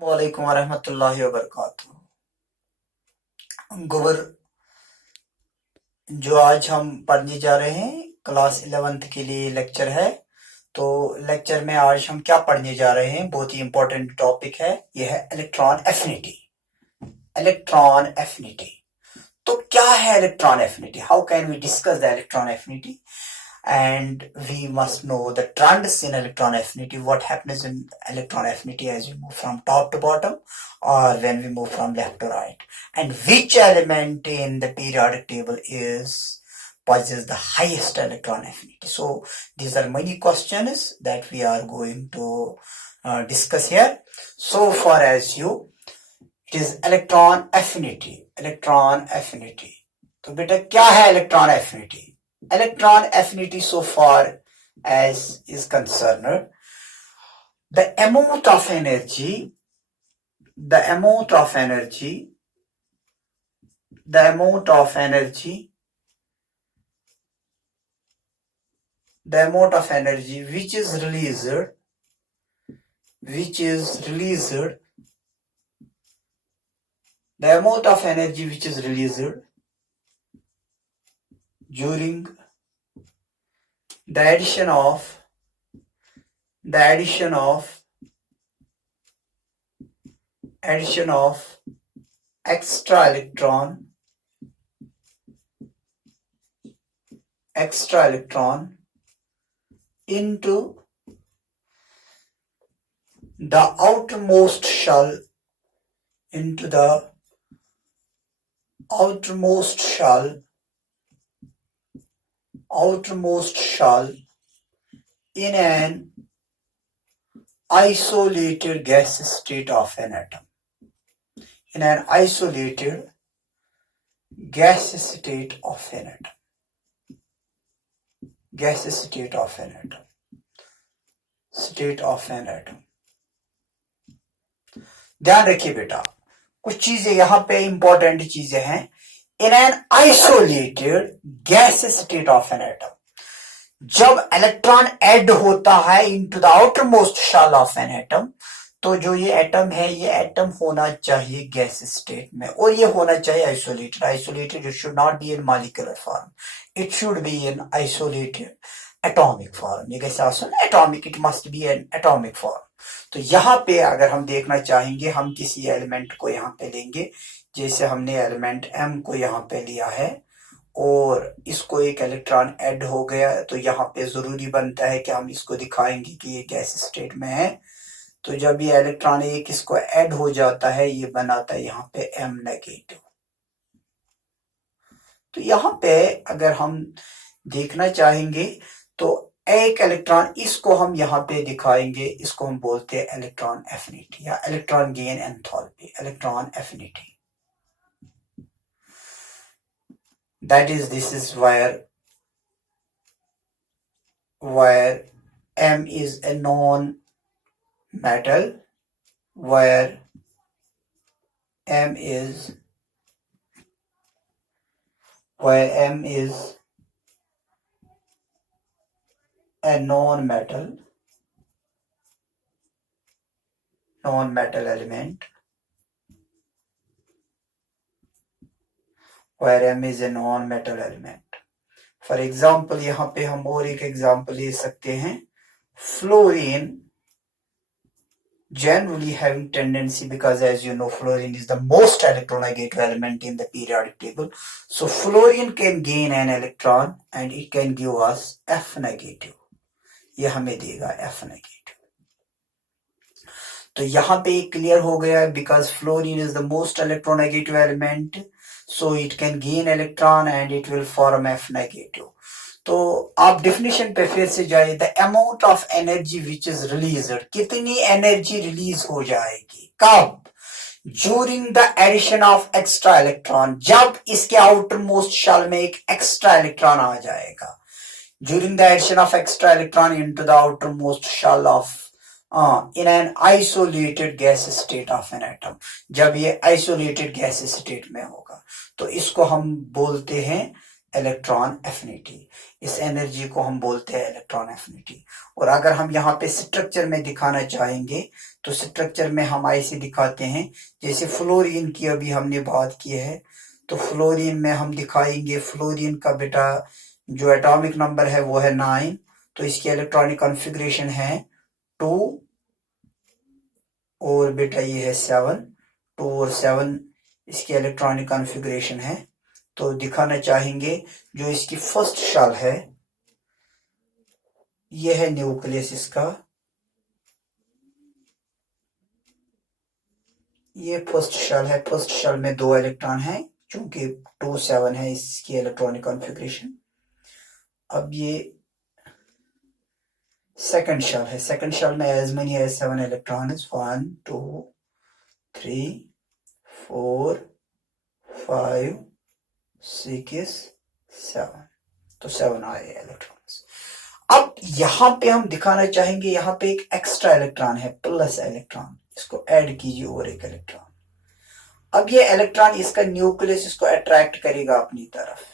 वालेकुम वरहमतुल्लाहि वबरकातुहू। गुबर जो आज हम पढ़ने जा रहे हैं क्लास 11th के लिए लेक्चर है। तो लेक्चर में आज हम क्या पढ़ने जा रहे हैं, बहुत ही इंपॉर्टेंट टॉपिक है। यह है इलेक्ट्रॉन एफिनिटी। इलेक्ट्रॉन एफिनिटी तो क्या है electron affinity? How can we discuss the electron affinity? And we must know the trends in electron affinity, what happens in electron affinity as we move from top to bottom or when we move from left to right, and which element in the periodic table possesses the highest electron affinity. So these are many questions that we are going to discuss here. So far as it is electron affinity. Electron affinity तो बेटा क्या है electron affinity? Electron affinity, so far as is concerned, the amount of energy the amount of energy which is released during the addition of extra electron into the outermost shell in an isolated gas state of an atom. ध्यान रखिए बेटा, कुछ चीजें यहाँ पे important चीजें हैं। In an isolated gas state of an atom, जब इलेक्ट्रॉन ऐड होता है into the outermost shell of an atom, तो जो ये एटम है, ये एटम होना चाहिए गैस स्टेट में, और ये होना चाहिए isolated. It should not be in molecular form, it should be in isolated atomic form. ये कैसे आसान atomic, it must be N atomic form. तो यहाँ पे अगर हम देखना चाहेंगे, हम किसी एलिमेंट को यहाँ पे लेंगे, जैसे हमने एलिमेंट m को यहाँ पे लिया है और इसको एक इलेक्ट्रॉन ऐड हो गया, तो यहाँ पे जरूरी बनता है कि हम इसको दिखाएंगे कि ये गैस स्टेट में है। तो जब ये इलेक्ट्रॉन एक इसको ऐड हो जाता है, ये बनाता है यहाँ पे m नेगेटिव। तो यहाँ पे अगर हम देखना चाहेंगे तो एक इलेक्ट्रॉन, इसको हम यहाँ पे दिखाएंगे, इसको हम बोलते हैं इलेक्ट्रॉन एफिनिटी या electron gain enthalpy. Electron affinity, that is, this is where m is a non-metal, where m is a non-metal element, where m is a non-metal element. For example, यहाँ पे हम और एक एग्जाम्पल ले सकते हैं। Fluorine generally having tendency, because as you know, fluorine is the most electronegative element in the periodic table. So fluorine can gain an electron and it can give us F negative. ये हमें देगा F negative. तो यहाँ पे clear हो गया, because fluorine is the most electronegative element, so it can gain electron and it will form F negative. तो आप डेफिनेशन पे फिर से जाइए। The amount of energy which is released, कितनी एनर्जी रिलीज हो जाएगी, कब? During the addition of extra electron, जब इसके आउटर मोस्ट शेल में एक एक्स्ट्रा इलेक्ट्रॉन आ जाएगा। During the addition of extra electron into the outermost shell of in an isolated gas state of an atom, जब ये isolated gas state में होगा, तो इसको हम बोलते हैं इलेक्ट्रॉन एफिनिटी। इस एनर्जी को हम बोलते हैं इलेक्ट्रॉन एफिनिटी। और अगर हम यहाँ पे स्ट्रक्चर में दिखाना चाहेंगे तो स्ट्रक्चर में हम ऐसे दिखाते हैं, जैसे फ्लोरीन की अभी हमने बात की है, तो फ्लोरीन में हम दिखाएंगे, फ्लोरीन का बेटा जो एटॉमिक नंबर है वो है 9, तो इसकी इलेक्ट्रॉनिक कॉन्फ़िगरेशन है 2, और बेटा ये है 7, 2 और 7 इसकी इलेक्ट्रॉनिक कॉन्फ़िगरेशन है। तो दिखाना चाहेंगे जो इसकी फर्स्ट शेल है, ये है न्यूक्लियस इसका, ये फर्स्ट शेल है। फर्स्ट शेल में 2 इलेक्ट्रॉन है, चूंकि 2 7 है इसकी इलेक्ट्रॉनिक कॉन्फ़िगरेशन। अब ये सेकंड शेल है। सेकंड शेल में एज मेनी एज 7 इलेक्ट्रॉन, 1 2 3 4 5 6 7, तो 7 आए इलेक्ट्रॉन्स। अब यहां पे हम दिखाना चाहेंगे, यहां पे एक एक्स्ट्रा इलेक्ट्रॉन है, प्लस इलेक्ट्रॉन, इसको ऐड कीजिए और एक इलेक्ट्रॉन। अब ये इलेक्ट्रॉन इसका न्यूक्लियस इसको अट्रैक्ट करेगा अपनी तरफ,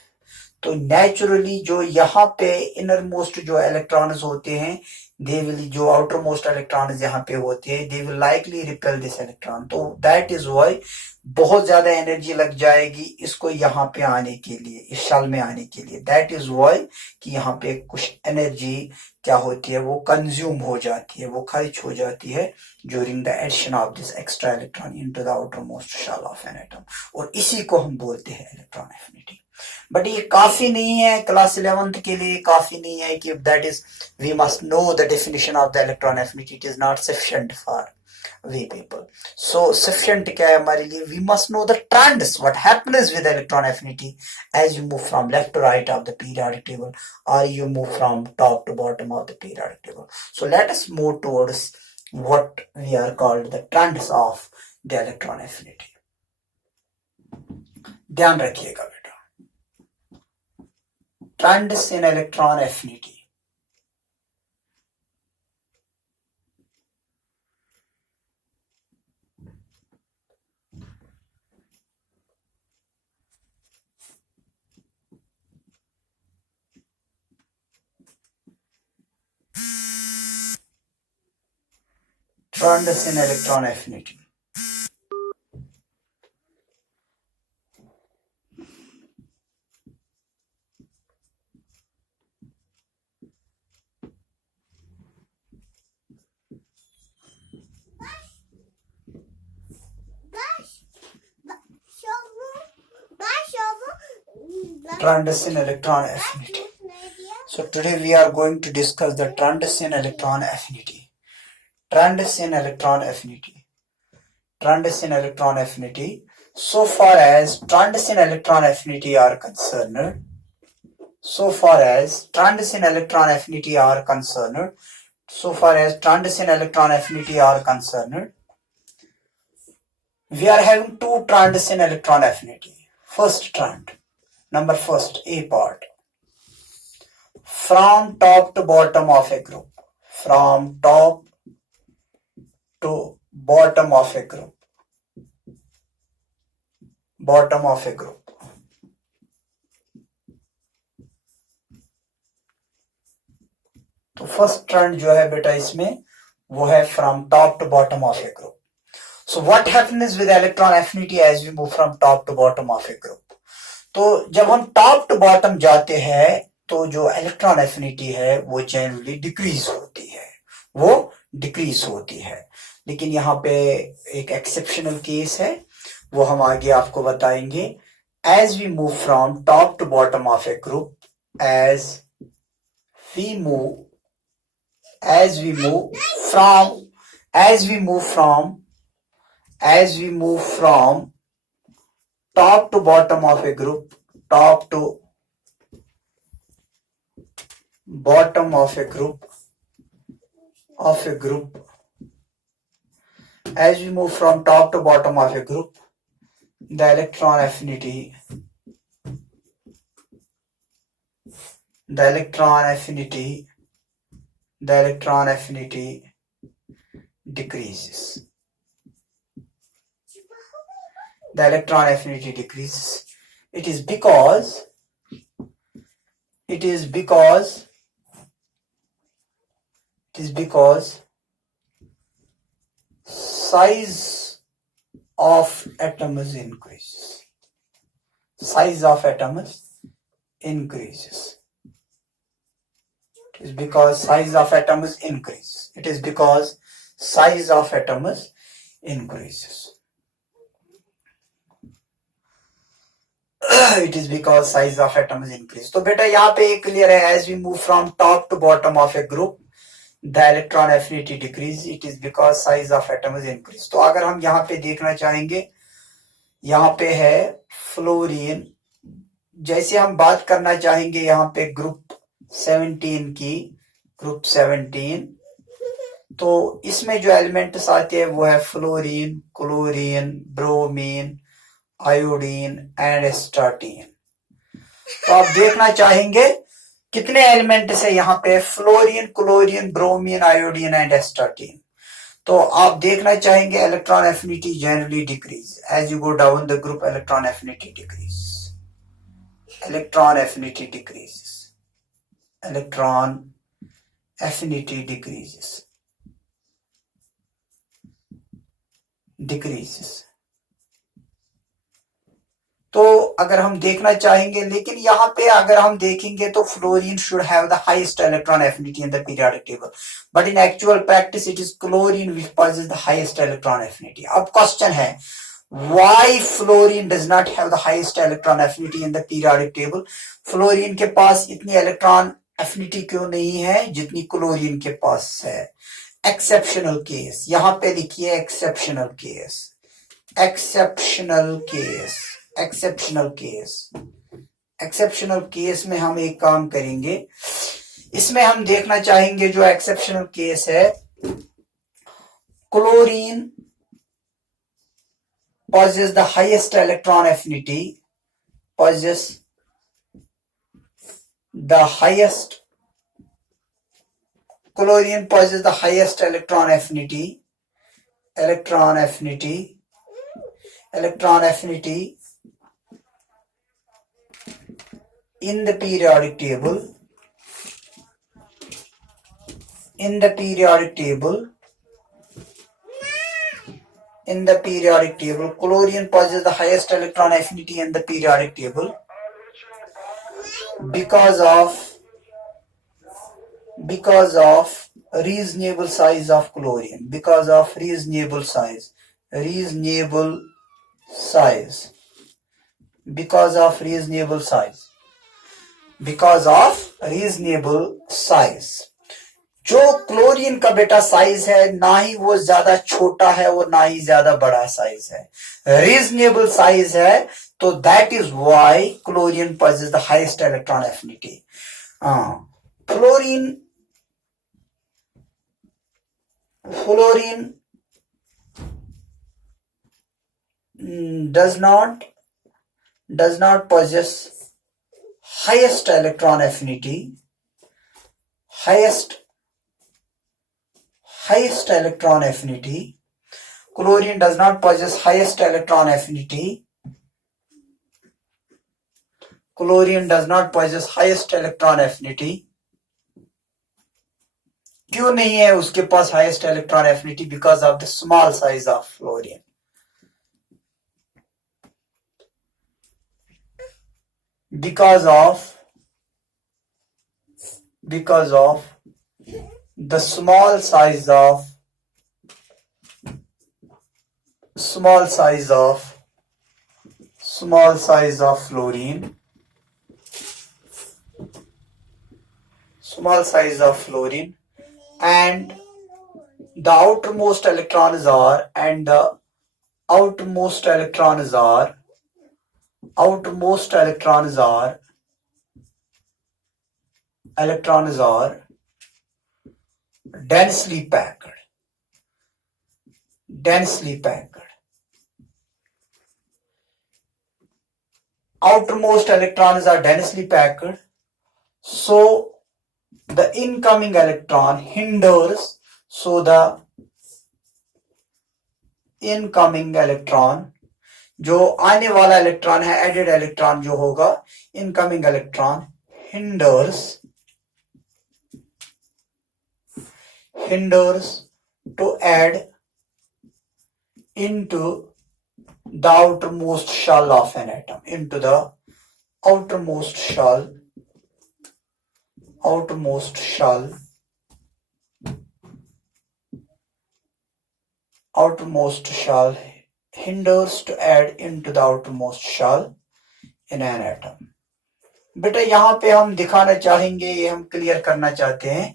तो नेचुरली जो यहाँ पे इनर मोस्ट जो इलेक्ट्रॉन्स होते हैं, दे विल, जो आउटर मोस्ट इलेक्ट्रॉन्स यहाँ पे होते हैं, they will likely repel this electron. तो दैट इज वाई बहुत ज्यादा एनर्जी लग जाएगी इसको यहाँ पे आने के लिए, इस शेल में आने के लिए। दैट इज वाई कि यहाँ पे कुछ एनर्जी क्या होती है, वो कंज्यूम हो जाती है, वो खर्च हो जाती है during the addition of this extra electron into the outermost shell of an atom, और इसी को हम बोलते हैं इलेक्ट्रॉन एफिनिटी। बट ये काफी नहीं है, क्लास 11th के लिए काफी नहीं है कि that is we must know the definition of the electron affinity, it is not sufficient for we people. So sufficient क्या है हमारे लिए, we must know the trends, what happens with electron affinity as you move from left to right of the periodic table, और you move from top to bottom of the periodic table. So let us move towards what we are called the trends of the electron affinity. ध्यान रखिएगा बेटा, trends in electron affinity. Trends in electron affinity. Trends in electron affinity. So today we are going to discuss the trends in electron affinity. Trends in electron affinity. Trends in electron affinity. So far as trends in electron affinity are concerned, so far as trends in electron affinity are concerned, so far as trends in electron affinity are concerned, we are having two trends in electron affinity. First trend, number first, A part, from top to bottom of a group, from top to bottom of a group, bottom of a group. तो first trend जो है बेटा इसमें वो है from top to bottom of a group. So what happens with electron affinity as we move from top to bottom of a group. तो जब हम टॉप टू बॉटम जाते हैं तो जो इलेक्ट्रॉन एफिनिटी है वो जनरली डिक्रीज होती है, वो डिक्रीज होती है. लेकिन यहाँ पे एक एक्सेप्शनल केस है, वो हम आगे आपको बताएंगे. As we move from top to bottom of a group, as we move from top to bottom of a group, top to bottom of a group, as we move from top to bottom of a group, the electron affinity decreases. The electron affinity decreases. It is because It is because size of atoms increases. Size of atoms increases. It is because size of atoms increases. It is because size of atoms increases. It is because size of atoms increase. तो बेटा यहाँ पे clear है, as we move from top to bottom of a group, the electron affinity decrease. It is because size of atoms increase. तो अगर हम यहाँ पे देखना चाहेंगे, यहाँ पे है फ्लोरीन, जैसे हम बात करना चाहेंगे यहाँ पे ग्रुप 17 की, ग्रुप 17, तो इसमें जो एलिमेंट्स आते हैं वो है fluorine, chlorine, bromine, iodine and astatine. तो आप देखना चाहेंगे कितने एलिमेंट्स है यहाँ पे, fluorine, chlorine, bromine, iodine and astatine. तो आप देखना चाहेंगे electron affinity generally decrease as you go down the group, electron affinity decrease, electron affinity decreases, electron affinity decreases. तो अगर हम देखना चाहेंगे, लेकिन यहाँ पे अगर हम देखेंगे तो fluorine should have the highest electron affinity in the periodic table, but in actual practice it is chlorine which possess the highest electron affinity. अब क्वेश्चन है, why fluorine does not have the highest electron affinity in the periodic table? Fluorine के पास इतनी electron affinity क्यों नहीं है जितनी chlorine के पास है? एक्सेप्शनल केस, यहाँ पे लिखिए exceptional case, exceptional case, exceptional case. Exceptional case में हम एक काम करेंगे, इसमें हम देखना चाहेंगे जो एक्सेप्शनल केस है, chlorine possesses the highest electron affinity, possesses the highest, chlorine possesses the highest electron affinity, electron affinity in the periodic table, in the periodic table, chlorine possesses the highest electron affinity in the periodic table because of reasonable size of chlorine, because of reasonable size, because of reasonable size। जो chlorine का बेटा size है, ना ही वो ज्यादा छोटा है और ना ही ज्यादा बड़ा साइज है, रीजनेबल साइज है, तो that is why chlorine possesses the highest electron affinity. Fluorine does not possess highest electron affinity, highest electron affinity. Chlorine does not possess highest electron affinity. Chlorine does not possess highest electron affinity. क्यों नहीं है उसके पास highest electron affinity? Because of the small size of fluorine. Because of the small size of fluorine, and the outermost electrons are densely packed. Outermost electrons are densely packed, so the incoming electron hinders, so the incoming electron, जो आने वाला electron है, added electron जो होगा, incoming electron hinders to add into the outermost shell of an atom, into the outermost shell hinders to add into the outermost shell in an atom. बेटा यहाँ पे हम दिखाना चाहेंगे, ये हम क्लियर करना चाहते हैं,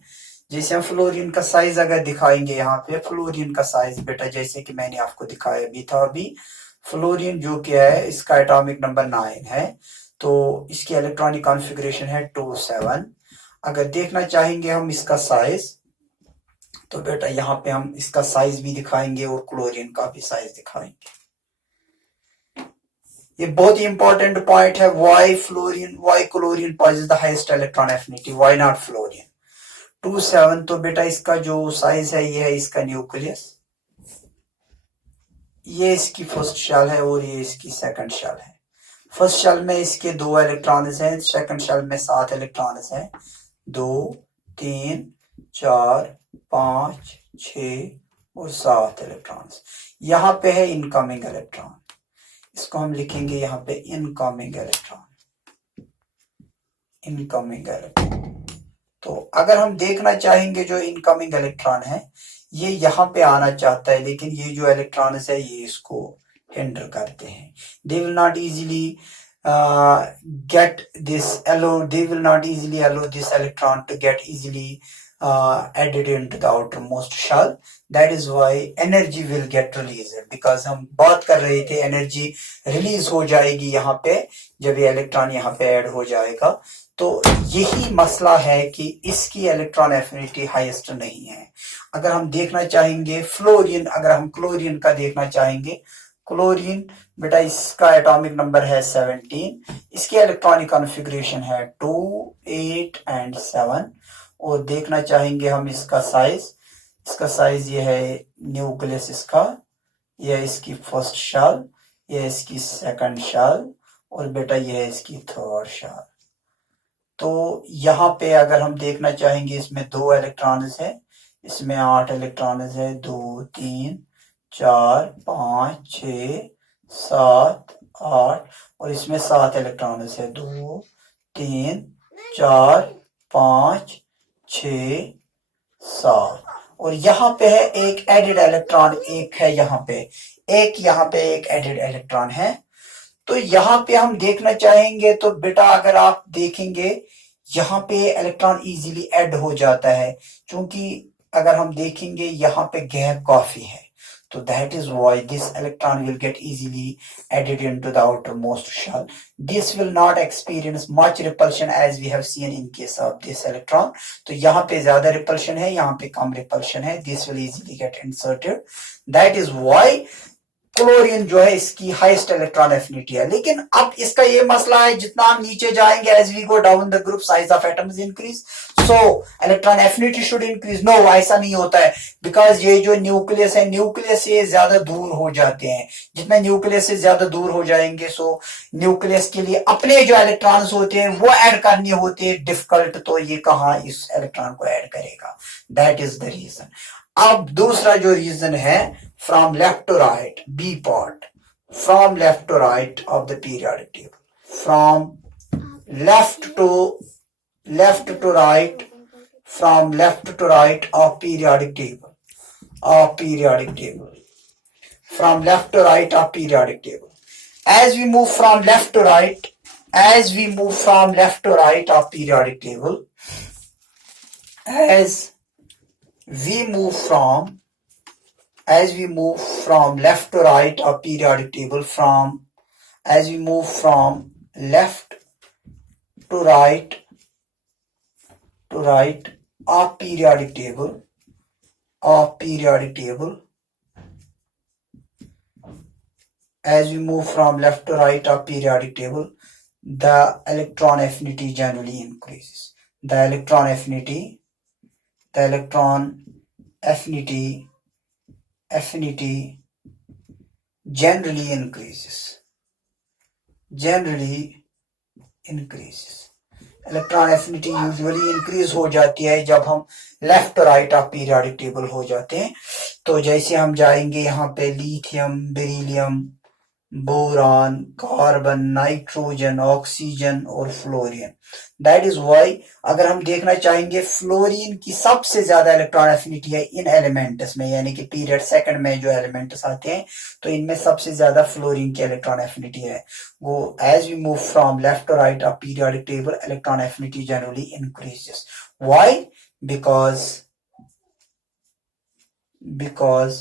जैसे हम फ्लोरीन का साइज अगर दिखाएंगे, यहाँ पे फ्लोरीन का साइज बेटा जैसे कि मैंने आपको दिखाया भी था अभी, फ्लोरीन जो क्या है इसका एटॉमिक नंबर 9 है, तो इसकी इलेक्ट्रॉनिक कॉन्फ़िगरेशन है 2 7। अगर देखना चाहेंगे हम इसका साइज, तो बेटा यहाँ पे हम इसका साइज भी दिखाएंगे और क्लोरीन का भी साइज दिखाएंगे। ये बहुत ही इंपॉर्टेंट पॉइंट है, why chlorine possess the highest electron affinity, why not fluorine. 2 7, तो बेटा इसका जो साइज है ये है इसका न्यूक्लियस, ये इसकी फर्स्ट शेल है और ये इसकी सेकंड शेल है। फर्स्ट शेल में इसके 2 इलेक्ट्रॉन्स हैं, सेकंड शेल में 7 इलेक्ट्रॉन्स हैं, 2 3 4 5 6 और 7 इलेक्ट्रॉन्स। यहाँ पे है इनकमिंग इलेक्ट्रॉन, इसको हम लिखेंगे यहाँ पे इनकमिंग इलेक्ट्रॉन। तो अगर हम देखना चाहेंगे जो इनकमिंग इलेक्ट्रॉन है ये यहाँ पे आना चाहता है, लेकिन ये जो इलेक्ट्रॉन है ये इसको हिंडर करते हैं। They will not easily allow this electron to get easily added into the outermost shell. That is why energy will get released, because हम बात कर रहे थे एनर्जी रिलीज हो जाएगी यहाँ पे जब ये इलेक्ट्रॉन यहाँ पे ऐड हो जाएगा। तो यही मसला है कि इसकी इलेक्ट्रॉन एफिनिटी हाईएस्ट नहीं है। अगर हम देखना चाहेंगे फ्लोरीन, अगर हम क्लोरीन का देखना चाहेंगे, क्लोरीन बेटा इसका एटॉमिक नंबर है 17, इसकी इलेक्ट्रॉनिक कॉन्फ़िगरेशन है 2 8 एंड 7। और देखना चाहेंगे हम इसका साइज ये है न्यूक्लियस इसका, यह इसकी फर्स्ट शेल, यह इसकी सेकंड शेल और बेटा यह है इसकी थर्ड शेल। तो यहाँ पे अगर हम देखना चाहेंगे इसमें 2 इलेक्ट्रॉन्स है, इसमें 8 इलेक्ट्रॉन्स है, 2 3 4 5 6 7 8 और इसमें 7 इलेक्ट्रॉन्स है, 2 3 4 5 6 7 और यहाँ पे है एक एडेड इलेक्ट्रॉन, एक है यहाँ पे एक एडेड इलेक्ट्रॉन है। तो यहाँ पे हम देखना चाहेंगे तो बेटा अगर आप देखेंगे यहाँ पे इलेक्ट्रॉन इजीली ऐड हो जाता है, क्योंकि अगर हम देखेंगे यहाँ पे गैप काफी है, तो that is why this electron will get easily added into the outermost shell. This will not experience much repulsion as we have seen in case of this electron. तो यहाँ पे ज्यादा repulsion है, यहाँ पे कम repulsion है, this will easily get inserted. That is why chlorine जो है इसकी हाईएस्ट इलेक्ट्रॉन एफिनिटी है। लेकिन अब इसका ये मसला है, जितना हम नीचे जाएंगे as we go down the group size of atoms increase, so electron affinity should increase. No, ऐसा नहीं होता है, बिकॉज ये जो न्यूक्लियस है, न्यूक्लियस से ज्यादा दूर हो जाते हैं। जितना न्यूक्लियस से ज्यादा दूर हो जाएंगे, सो न्यूक्लियस के लिए अपने जो इलेक्ट्रॉन्स होते हैं वो ऐड करने होते हैं डिफिकल्ट, तो ये कहाँ इस इलेक्ट्रॉन को ऐड करेगा, दैट इज द रीजन। अब दूसरा जो रीजन है, from left to right, B part, from left to right of the periodic table, from left to right, from left to right of periodic table, from left to right of periodic table. As we move from left to right of periodic table, as we move from left to right of periodic table, as we move from left to right of periodic table, as we move from left to right of periodic table, the electron affinity generally increases. The electron affinity generally increases. Electron affinity usually increase हो जाती है जब हम left right of periodic table हो जाते हैं। तो जैसे हम जाएंगे यहाँ पे lithium, beryllium, boron, carbon, nitrogen, oxygen और फ्लोरीन। दैट इज वाई अगर हम देखना चाहेंगे फ्लोरीन की सबसे ज्यादा इलेक्ट्रॉन एफिनिटी है इन एलिमेंट्स में, यानी कि पीरियड सेकंड में जो एलिमेंट्स आते हैं तो इनमें सबसे ज्यादा फ्लोरीन की इलेक्ट्रॉन एफिनिटी है। वो as we move from left to right of periodic table electron affinity generally increases. Why? Because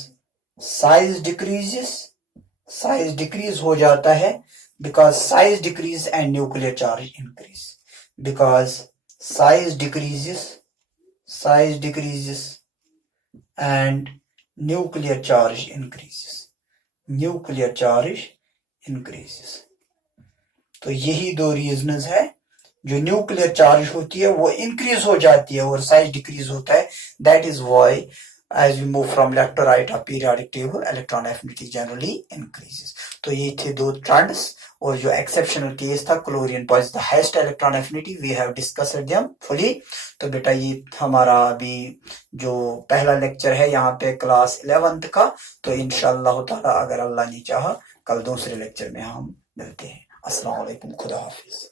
size decrease हो जाता है, because size decrease and nuclear charge increase. Because size decreases and nuclear charge increases. तो यही दो reasons है, जो nuclear charge होती है वो इंक्रीज हो जाती है और साइज डिक्रीज होता है। That is why as we move from left to right of periodic table electron affinity generally increases। तो ये थे दो ट्रेंड्स, और जो एक्सेप्शनल केस था chlorine possess the highest electron affinity, we have discussed them fully. तो बेटा ये हमारा अभी जो पहला लेक्चर है यहाँ पे क्लास 11th का, तो इंशाअल्लाह ताला अगर अल्लाह ने चाहा कल दूसरे लेक्चर में हम मिलते हैं। अस्सलाम वालेकुम, खुदा हाफिज।